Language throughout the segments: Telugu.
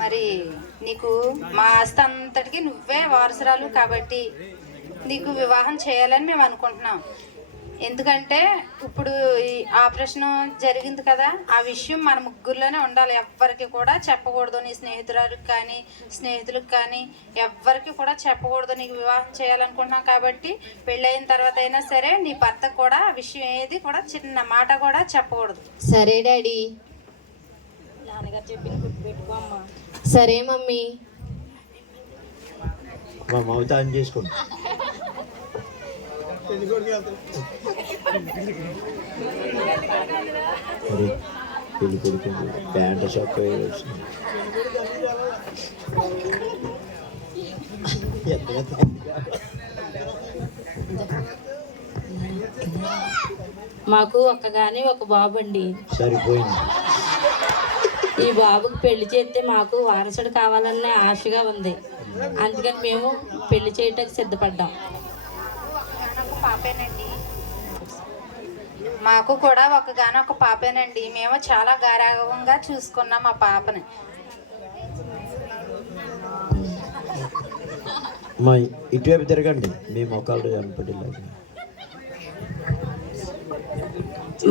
మరి నీకు మా ఆస్తి అంతటికి నువ్వే వారసురాలు కాబట్టి నీకు వివాహం చేయాలని మేము అనుకుంటున్నాం. ఎందుకంటే ఇప్పుడు ఈ ఆపరేషన్ జరిగింది కదా, ఆ విషయం మన ముగ్గురులోనే ఉండాలి. ఎవ్వరికి కూడా చెప్పకూడదు. నీ స్నేహితురాలకు కానీ స్నేహితులకు కానీ ఎవ్వరికి కూడా చెప్పకూడదు. నీకు వివాహం చేయాలనుకుంటున్నాం కాబట్టి పెళ్ళయిన తర్వాత అయినా సరే నీ భర్తకు కూడా ఆ విషయం ఏది కూడా చిన్న మాట కూడా చెప్పకూడదు. సరే డాడీ. నాన్నగారు చెప్పిన గుర్తుపెట్టుకో అమ్మా. సరే మమ్మీ. మా మమత ఆన్ చేసుకోండి. పెళ్లి కొడుకు ప్యాంట్ షాప్ మాకు ఒక్కగాని ఒక బాబు అండి. సరిపోయింది. ఈ బాబుకి పెళ్లి చేస్తే మాకు వారసుడు కావాలనే ఆశగా ఉంది. అందుకని మేము పెళ్లి చేయటానికి సిద్ధపడ్డాం. పాపేనండి, మాకు కూడా ఒకగానొక పాపేనండి. మేము చాలా గారాభంగా చూసుకున్నాం మా పాపని. మా ఇటువైపు తిరగండి, మీ మొక్కలు కనపడేలాగా.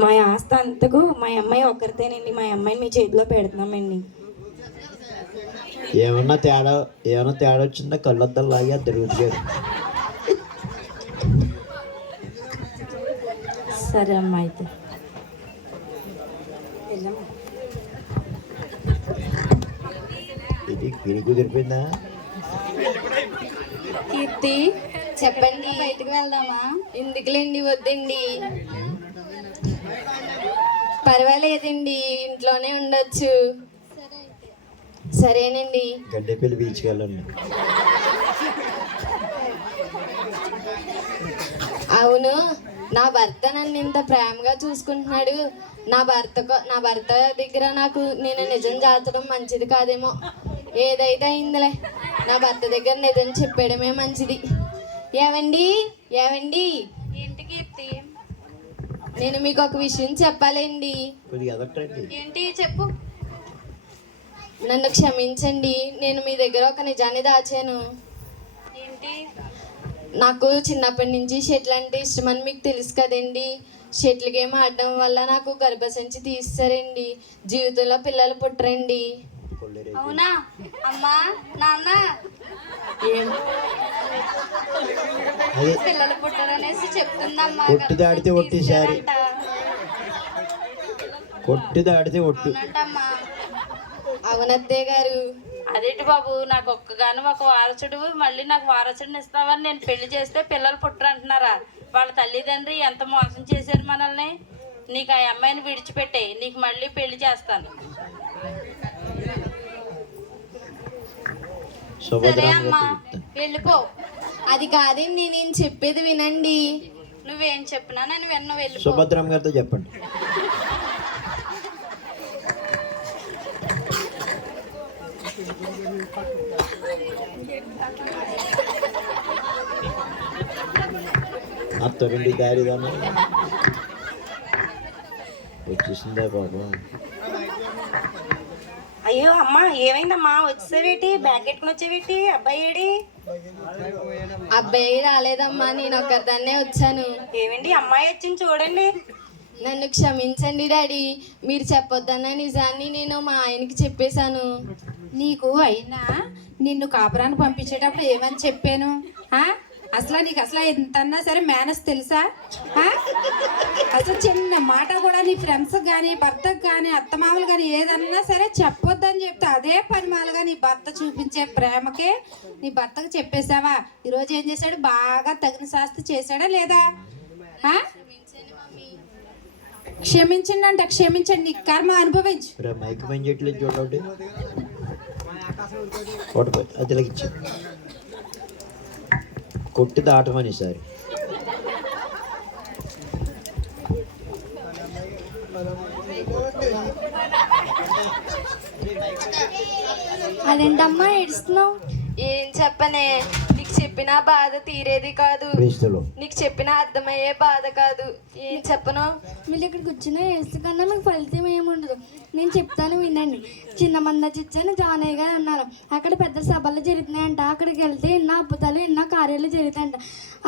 మా ఆస్తి అంతకు మా అమ్మాయి ఒక్కరితేనండి. మా అమ్మాయిని మీ చేతిలో పెడుతున్నామండి. ఏమన్నా తేడా వచ్చిందా? కళ్ళొద్దలు లాగా తిరుగుతారు. సరే అమ్మా, అయితే ఇది గిరి కుదిరిపోయిందా? కీర్తి చెప్పండి. బయటకు వెళ్దామా? ఎందుకులేండి, వద్దండి. పర్వాలేదండి, ఇంట్లోనే ఉండొచ్చు. సరేనండి. గడ్డపల్లి బీచ్కి వెళ్ళండి. అవును, నా భర్త నన్ను ఇంత ప్రేమగా చూసుకుంటున్నాడు. నా భర్త దగ్గర నేను నిజం దాచడం మంచిది కాదేమో. ఏదైతే అయిందిలే, నా భర్త దగ్గర నిజం చెప్పడమే మంచిది. ఏవండి ఏంటి కీర్తి? నేను మీకు ఒక విషయం చెప్పాలండి. ఏంటి చెప్పు. నన్ను క్షమించండి, నేను మీ దగ్గర ఒక నిజాన్ని దాచాను. ఏంటి? నాకు చిన్నప్పటి నుంచి షటిల్ అంటే ఇష్టమని మీకు తెలుసు కదండి. షటిల్ గేమ్ ఆడడం వల్ల నాకు గర్భసంచి తీస్తారండి. జీవితంలో పిల్లలు పుట్టరండి. అవునా అమ్మా నాన్న? పిల్లలు పుట్టరనేసి చెప్తుందమ్మా. కొట్టిదాడితే ఒట్టు. అవునత్తే గారు. అదేంటి బాబు, నాకు ఒక్కగాను ఒక వారసుడు, మళ్ళీ నాకు వారసుడిని ఇస్తావని నేను పెళ్లి చేస్తే పిల్లలు పుట్టరు అంటున్నారా? వాళ్ళ తల్లిదండ్రి ఎంత మోసం చేశారు మనల్ని. నీకు ఆ అమ్మాయిని విడిచిపెట్టే, నీకు మళ్ళీ పెళ్లి చేస్తాను. సరే అమ్మా, వెళ్ళిపో. అది కాదండి, నేను చెప్పేది వినండి. నువ్వేం చెప్పినా నేను వెన్న వెళ్ళిపో. సుభద్రమ్మ గారితో చెప్పండి. అత్తరండి దారిదాన్ని వచ్చేసిందే పాపం. అయ్యో అమ్మా, ఏమైందమ్మా? వచ్చేవేటి? బ్యాగ్ ఎట్టుకుని వచ్చేవేటి? అబ్బాయి ఏడి? అబ్బాయి రాలేదమ్మా, నేను ఒక్కదాన్నే వచ్చాను. ఏమండి, అమ్మాయి వచ్చింది చూడండి. నన్ను క్షమించండి డాడీ, మీరు చెప్పొద్దన్న నిజాన్ని నేను మా ఆయనకి చెప్పేశాను. నీకు అయినా నిన్ను కాపురాన్ని పంపించేటప్పుడు ఏమని చెప్పాను? అసలు నీకు అసలు ఎంతన్నా సరే మేనస్ తెలుసా? అసలు చిన్న మాట కూడా నీ ఫ్రెండ్స్కి కానీ భర్తకు కానీ అత్తమామలు కానీ ఏదన్నా సరే చెప్పొద్దని చెప్తే అదే పనిమాలుగా నీ భర్త చూపించే ప్రేమకే నీ భర్తకు చెప్పేశావా? ఈరోజు ఏం చేశాడు? బాగా తగిన శాస్తి చేశాడా లేదా? క్షమించండి, క్షమించండి, నీ కర్మ అనుభవించు. మైక్ మంచెట్లేదు చూడండి. అదిలకిచ్చు కొట్టి దాటమని సార్. అదేంటమ్మా ఏడుస్తున్నావు? ఏం చెప్పనే, నీకు చెప్పినా బాధ తీరేది కాదు, క్రీస్తులో నీకు చెప్పినా అర్థమయ్యే బాధ కాదు. ఏం చెప్పను? మీరు ఇక్కడ కూర్చున్న వేస్తే కన్నా మీకు ఫలితం ఏముండదు. నేను చెప్తాను వినండి. చిన్న మంద చిచ్చాను జానయ్య గారు అన్నారు. అక్కడ పెద్ద సభలు జరుగుతున్నాయంట. అక్కడికి వెళ్తే ఎన్నో అద్భుతాలు ఎన్నో కార్యాలు జరుగుతాయంట.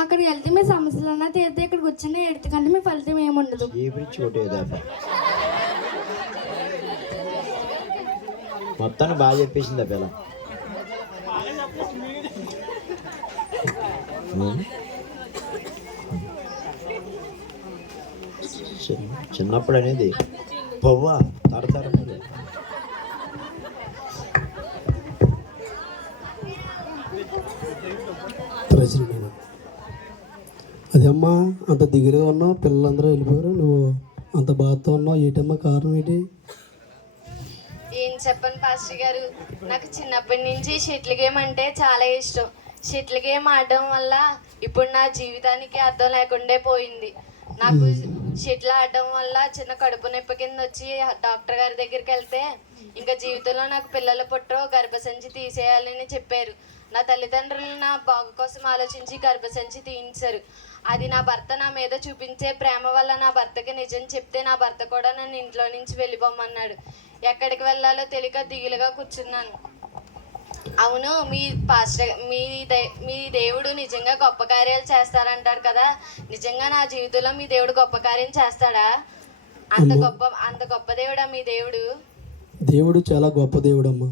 అక్కడికి వెళ్తే మీ సమస్యలన్నా తీరితే ఇక్కడ కూర్చున్న ఏడితే కంటే మీ ఫలితం ఏముండదు. మొత్తాన్ని బాగా చెప్పేసింది ఆ పిల్ల. చిన్నప్పుడు అనేది పొవ్వా తరతరం అది అమ్మా అంత దిగులుగా ఉన్నావు, పిల్లలందరూ వెళ్ళిపోయారు, నువ్వు అంత బాధతో ఉన్నావు, ఏంటమ్మా కారణం ఏంటి? ఏం చెప్పను పాస్టర్ గారు, నాకు చిన్నప్పటి నుంచి షటిల్ గేమ్ అంటే చాలా ఇష్టం. షటిల్ గేమ్ ఆడడం వల్ల ఇప్పుడు నా జీవితానికి అర్థం లేకుండా పోయింది. నాకు షటిల్ ఆడడం వల్ల చిన్న కడుపు నొప్పి కింద వచ్చి డాక్టర్ గారి దగ్గరికి వెళ్తే ఇంకా జీవితంలో నాకు పిల్లలు పుట్టరు, గర్భసంచి తీసేయాలని చెప్పారు. నా తల్లిదండ్రులు నా బాగు కోసం ఆలోచించి గర్భసంచి తీయించారు. అది నా భర్త నా మీద చూపించే ప్రేమ వల్ల నా భర్తకి నిజం చెప్తే నా భర్త కూడా నన్ను ఇంట్లో నుంచి వెళ్ళిపోమన్నాడు. ఎక్కడికి వెళ్ళాలో తెలియక దిగులుగా కూర్చున్నాను. అవును, మీ దేవుడు నిజంగా గొప్ప కార్యాలు చేస్తారంటాడు కదా, నిజంగా నా జీవితంలో మీ దేవుడు గొప్ప కార్యం చేస్తాడా? అంత గొప్ప దేవుడా మీ దేవుడు? దేవుడు చాలా గొప్ప దేవుడు అమ్మా.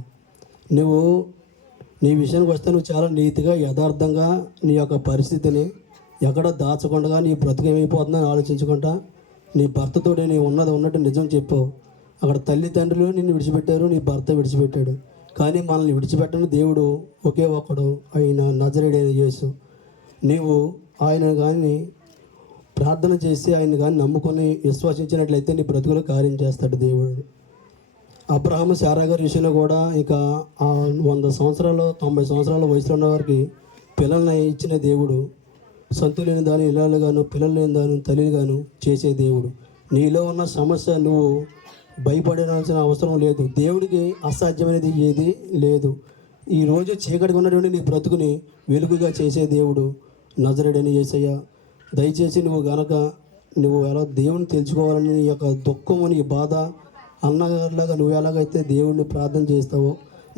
నువ్వు నీ విషయానికి వస్తే నువ్వు చాలా నీతిగా యథార్థంగా నీ యొక్క పరిస్థితిని ఎక్కడ దాచకుండా నీ బ్రతుకు ఏమైపోతుందని ఆలోచించుకుంటా నీ భర్తతోనే నీ ఉన్నట్టు నిజం చెప్పావు. అక్కడ తల్లిదండ్రులు నిన్ను విడిచిపెట్టారు, నీ భర్త విడిచిపెట్టాడు. కానీ మనల్ని విడిచిపెట్టని దేవుడు ఒకే ఒక్కడు, ఆయన నజరేయుడైన యేసు. నీవు ఆయన కానీ ప్రార్థన చేసి ఆయన కానీ నమ్ముకొని విశ్వసించినట్లయితే నీ బ్రతుకులో కార్యం చేస్తాడు దేవుడు. అబ్రహాము శారా గారి విషయంలో కూడా ఇక 100 సంవత్సరాలు 90 సంవత్సరాల వయసులో ఉన్న వారికి పిల్లల్ని ఇచ్చిన దేవుడు, సంతు లేని దాని ఇళ్ళలు గాను పిల్లలు లేని దాని తల్లిని గాను చేసే దేవుడు. నీలో ఉన్న సమస్య నువ్వు భయపడాల్సిన అవసరం లేదు. దేవుడికి అసాధ్యమైనది ఏది లేదు. ఈరోజు చీకటిగా ఉన్నటువంటి నీ బ్రతుకుని వెలుగుగా చేసే దేవుడు నజరేయుడైన యేసయ్య. దయచేసి నువ్వు ఎలా దేవుని తెలుసుకోవాలని నీ యొక్క దుఃఖము నీ బాధ అన్నగారిలాగా నువ్వు ఎలాగైతే దేవుడిని ప్రార్థన చేస్తావో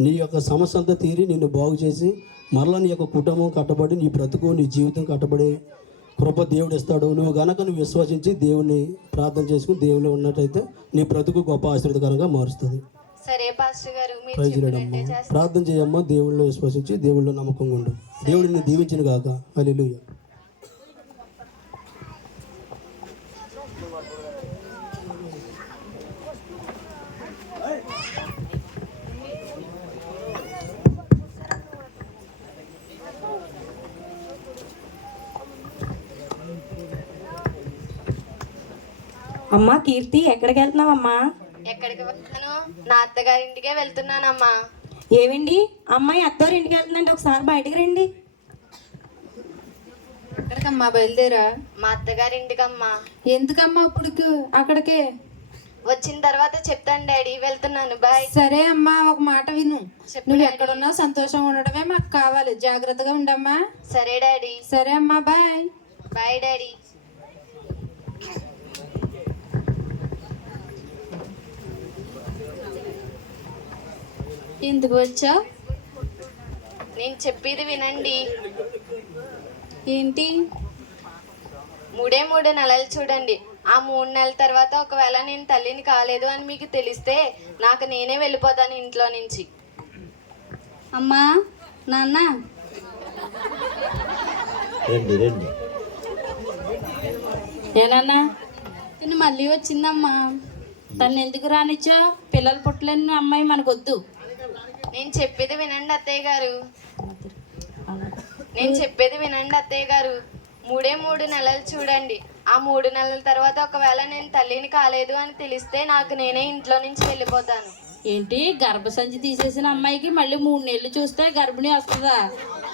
నీ యొక్క సమస్య అంతా తీరి నిన్ను బాగు చేసి మరలా నీ యొక్క కుటుంబం కట్టబడి నీ బ్రతుకు నీ జీవితం కట్టబడి కృప దేవుడు ఇస్తాడు. నువ్వు విశ్వసించి దేవుణ్ణి ప్రార్థన చేసుకుని దేవుని ఉన్నట్టయితే నీ బ్రతుకు గొప్ప ఆశీర్వాదకరంగా మారుస్తుంది. సరే పాస్టర్ గారు, ప్రైజ్లేడమ్మా. ప్రార్థన చేయమ్మా. దేవుళ్ళో విశ్వసించి దేవుళ్ళో నమ్మకంగా ఉండు. దేవుడిని దీవించిన గాక. హల్లెలూయా. అమ్మా కీర్తి, ఎక్కడికి వెళ్తున్నావమ్మా? ఎక్కడికి వెళ్తాను? నా అత్తగారింటికే వెళ్తున్నానమ్మా. ఏమండి, అమ్మాయి అత్తవారి ఇంటికి వెళ్తుందంటే ఒకసారి బయటికి రండి. ఎక్కడికమ్మా బయలుదేరా? మా అత్తగారింటికమ్మా. ఎందుకమ్మా ఇప్పుడు అక్కడికే? వచ్చిన తర్వాత చెప్తాను డాడీ, వెళ్తున్నాను, బాయ్. సరే అమ్మా, ఒక మాట విను. నువ్వు ఎక్కడున్నావు సంతోషంగా ఉండడమే మాకు కావాలి. జాగ్రత్తగా ఉండమ్మా. సరే డాడీ. సరే అమ్మా, బాయ్. Bye daddy. ఎందుకు వచ్చా? నేను చెప్పేది వినండి. ఏంటి? 3 నెలలు చూడండి. ఆ 3 నెలల తర్వాత ఒకవేళ నేను తల్లిని కాలేదు అని మీకు తెలిస్తే నాకు నేనే వెళ్ళిపోతాను ఇంట్లో నుంచి. అమ్మా, నాన్న, రండి. ఏనన్నా నేను మళ్ళీ వచ్చిందమ్మా. తను ఎందుకు రానిచ్చా? పిల్లలు పుట్టలేని అమ్మాయి మనకొద్దు. నేను చెప్పేది వినండి అత్తయ్య గారు. 3 నెలలు చూడండి. ఆ 3 నెలల తర్వాత ఒకవేళ నేను తల్లిని కాలేదు అని తెలిస్తే నాకు నేనే ఇంట్లో నుంచి వెళ్ళిపోతాను. ఏంటి, గర్భసంచి తీసేసిన అమ్మాయికి మళ్ళీ 3 నెలలు చూస్తే గర్భిణీ వస్తుందా?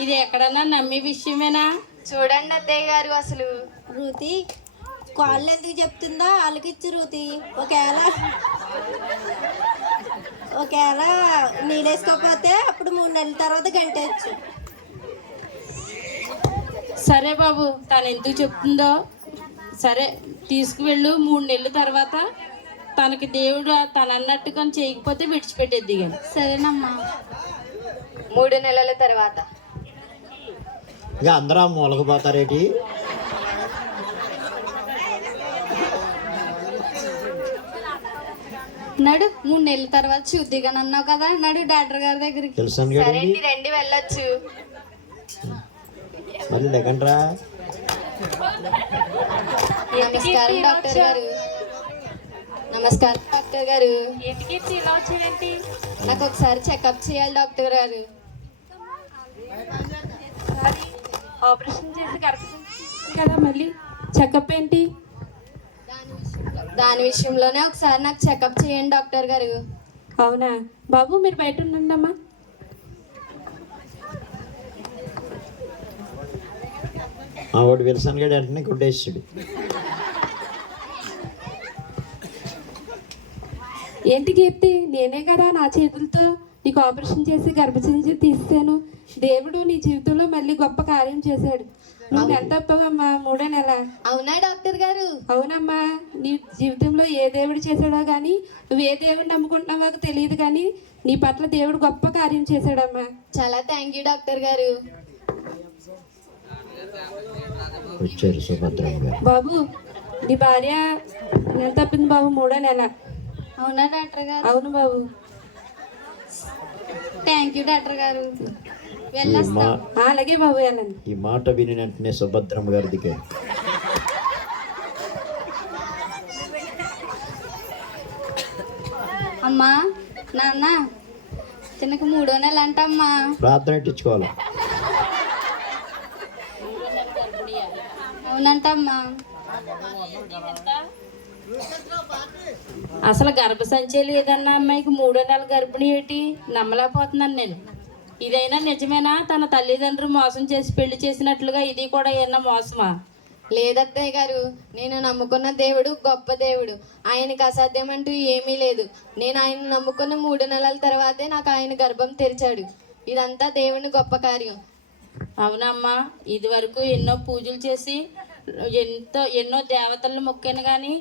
ఇది ఎక్కడన్నా నమ్మే విషయమేనా? చూడండి అత్తయ్య గారు, అసలు రూతి కాళ్ళు ఎందుకు చెప్తుందా? ఆలకిచ్చు రూతి. ఒకవేళ నీళ్ళేసుకోకపోతే అప్పుడు 3 నెలల తర్వాత గంటవచ్చు. సరే బాబు, తను ఎందుకు చెప్తుందో సరే తీసుకువెళ్ళు. 3 నెలల తర్వాత తనకి దేవుడు తను అన్నట్టుగా చేయకపోతే విడిచిపెట్టేద్ది కానీ. సరేనమ్మా. 3 నెలల తర్వాత ఇక అందరూ మూలకపోతారేటి? నడు 3 నెలల తర్వాత చూద్దిగాని అన్నావు కదా, నడు డాక్టర్ గారి దగ్గరికి. తెలుసాను సరే కదండి. అండి, రండి వెళ్ళొచ్చు. మరి లేకండ్రా. నమస్కారం డాక్టర్ గారు. నమస్కారం డాక్టర్ గారు. ఎందుకు ఇలా వచ్చారేంటి? నాకు ఒకసారి చెకప్ చేయాలి డాక్టర్ గారు. ఆపరేషన్ చేసి గర్భసంచి కదా, మళ్ళీ చెకప్ ఏంటి? దాని విషయంలోనే ఒకసారి నాకు చెకప్ చేయండి డాక్టర్ గారు. అవునా బాబు, మీరు బయట ఉండండి అమ్మా. వాడు విల్సన్ గడి వెంటనే కొట్టేసాడు. ఏంటి కీర్తి, నేనే కదా నా చేతులతో నీకు ఆపరేషన్ చేసి గర్భసంచి తీసాను. దేవుడు నీ జీవితంలో మళ్ళీ గొప్ప కార్యం చేశాడు. నువ్వు ఎంత తప్పవమ్మా, 3వ నెల. అవునా డాక్టర్ గారు? అవునమ్మా, నీ జీవితంలో ఏ దేవుడు చేశాడో కానీ, నువ్వు ఏ దేవుడు నమ్ముకుంటున్నావో తెలియదు కానీ నీ పట్ల దేవుడు గొప్ప కార్యం చేశాడమ్మా. చాలా థ్యాంక్ యూ డాక్టర్ గారు. వచ్చారు సుభద్రమ్మ గారు. బాబు, నీ భార్య నెల తప్పింది బాబు, 3వ నెల. అవునా డాక్టర్ గారు? అవును బాబు. థ్యాంక్ యూ డాక్టర్ గారు. అలాగే బాబు, వెళ్ళండి. ఈ మాట విని వెంటనే సుభద్రమ్మ గారి దిగారు. అమ్మా, నాన్న తినకు 3వ నెల అంటమ్మా. ప్రార్థన ఇట్టించుకోవాలి. అవునంటమ్మా. అసలు గర్భసంచే లేదన్న అమ్మాయికి 3వ నెల గర్భిణి ఏంటి? నమ్మలేకపోతున్నాను నేను. ఇదైనా నిజమేనా? తన తల్లిదండ్రులు మోసం చేసి పెళ్లి చేసినట్లుగా ఇది కూడా ఏమన్నా మోసమా? లేదత్తయ్య గారు, నేను నమ్ముకున్న దేవుడు గొప్ప దేవుడు. ఆయనకి అసాధ్యం అంటూ ఏమీ లేదు. నేను ఆయన నమ్ముకున్న 3 నెలల తర్వాతే నాకు ఆయన గర్భం తెరిచాడు. ఇదంతా దేవుని గొప్ప కార్యం. అవునమ్మా, ఇది వరకు ఎన్నో పూజలు చేసి ఎన్నో దేవతలను మొక్కాను కానీ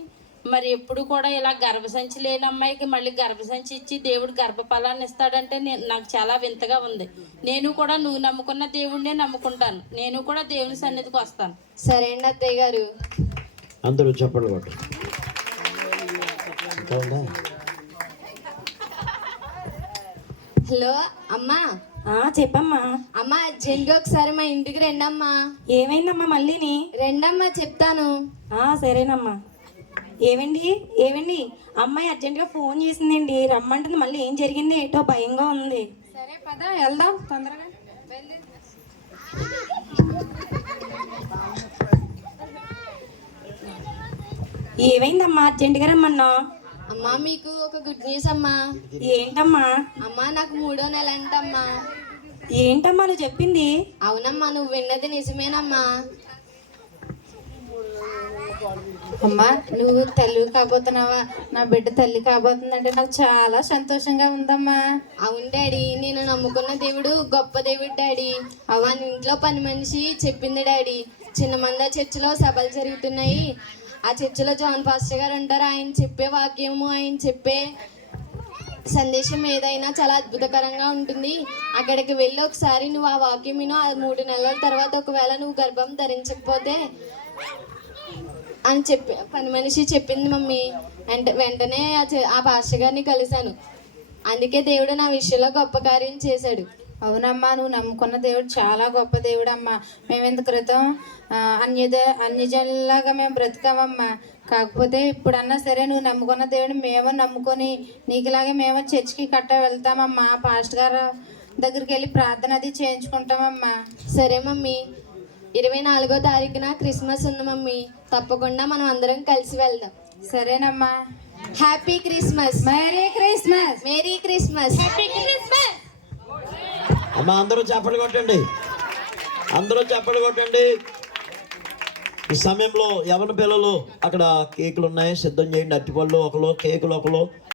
మరి ఎప్పుడు కూడా ఇలా గర్భసంచి లేని అమ్మాయికి మళ్ళీ గర్భసంచి ఇచ్చి దేవుడు గర్భఫలాన్ని ఇస్తాడంటే నాకు చాలా వింతగా ఉంది. నేను కూడా నువ్వు నమ్ముకున్న దేవుడినే నమ్ముకుంటాను. నేను కూడా దేవుని సన్నిధికి వస్తాను. సరే అండి అత్తయ్య గారు. అందరూ చెప్పండి కొట్టు. ఇంకా ఉందా? హలో అమ్మా. చెప్పమ్మా. అమ్మా, అర్జెంట్గా ఒకసారి మా ఇంటికి రండమ్మా. ఏమైందమ్మా మళ్ళీని? రండమ్మా, చెప్తాను. సరేనమ్మా. ఏవండి అమ్మాయి అర్జెంటుగా ఫోన్ చేసిందండి, రమ్మంటుంది. మళ్ళీ ఏం జరిగింది ఏటో భయంగా ఉంది. సరే పద వెళ్దాం తొందరగా. ఏమైందమ్మా అర్జెంటుగా రమ్మన్నా? అమ్మా, మీకు ఒక గుడ్ న్యూస్ అమ్మా. ఏంటమ్మా? అమ్మా, నాకు 3వ నెల అంటమ్మా. ఏంటమ్మా నువ్వు చెప్పింది? అవునమ్మా, నువ్వు విన్నది నిజమేనమ్మా. అమ్మా, నువ్వు తల్లి కాబోతున్నావా? నా బిడ్డ తల్లి కాబోతుందంటే నాకు చాలా సంతోషంగా ఉందమ్మా. అవును డాడీ, నేను నమ్ముకున్న దేవుడు గొప్ప దేవుడు డాడీ. మన ఇంట్లో పని మనిషి చెప్పింది డాడీ. చిన్నమంద చర్చిలో సభలు జరుగుతున్నాయి. ఆ చర్చిలో జాన్ పాస్టర్ గారు ఉంటారు. ఆయన చెప్పే వాక్యము, ఆయన చెప్పే సందేశం ఏదైనా చాలా అద్భుతకరంగా ఉంటుంది. అక్కడికి వెళ్ళి ఒకసారి నువ్వు ఆ వాక్యం విను. ఆ 3 నెలల తర్వాత ఒకవేళ నువ్వు గర్భం ధరించకపోతే అని చెప్పి పని మనిషి చెప్పింది మమ్మీ. అంటే వెంటనే ఆ పాస్టర్ గారిని కలిశాను. అందుకే దేవుడు నా విషయంలో గొప్ప కార్యం చేశాడు. అవునమ్మా, నువ్వు నమ్ముకున్న దేవుడు చాలా గొప్ప దేవుడు అమ్మా. మేము ఇంత క్రితం అన్యజనులాగా మేము బ్రతికామమ్మా. కాకపోతే ఇప్పుడన్నా సరే నువ్వు నమ్ముకున్న దేవుడు మేము నమ్ముకొని నీకులాగే మేము చర్చికి వెళ్తామమ్మా. పాస్టర్ గారు దగ్గరికి వెళ్ళి ప్రార్థన అది చేయించుకుంటామమ్మా. సరే మమ్మీ. 24వ తారీఖున క్రిస్మస్ ఉంది మమ్మీ. తప్పకుండా మనం అందరం కలిసి వెళ్దాం. సరేనమ్మా. Happy Christmas. Merry Christmas. Merry Christmas. Happy Christmas. అమ్మా, అందరూ చప్పట్లు కొట్టండి. అందరూ చప్పట్లు కొట్టండి. ఈ సమయంలో యవన పిల్లలు అక్కడ కేకులు ఉన్నాయి, సిద్ధం చేయండి. అరటిపళ్ళు ఒకరు, కేకులు ఒకరు.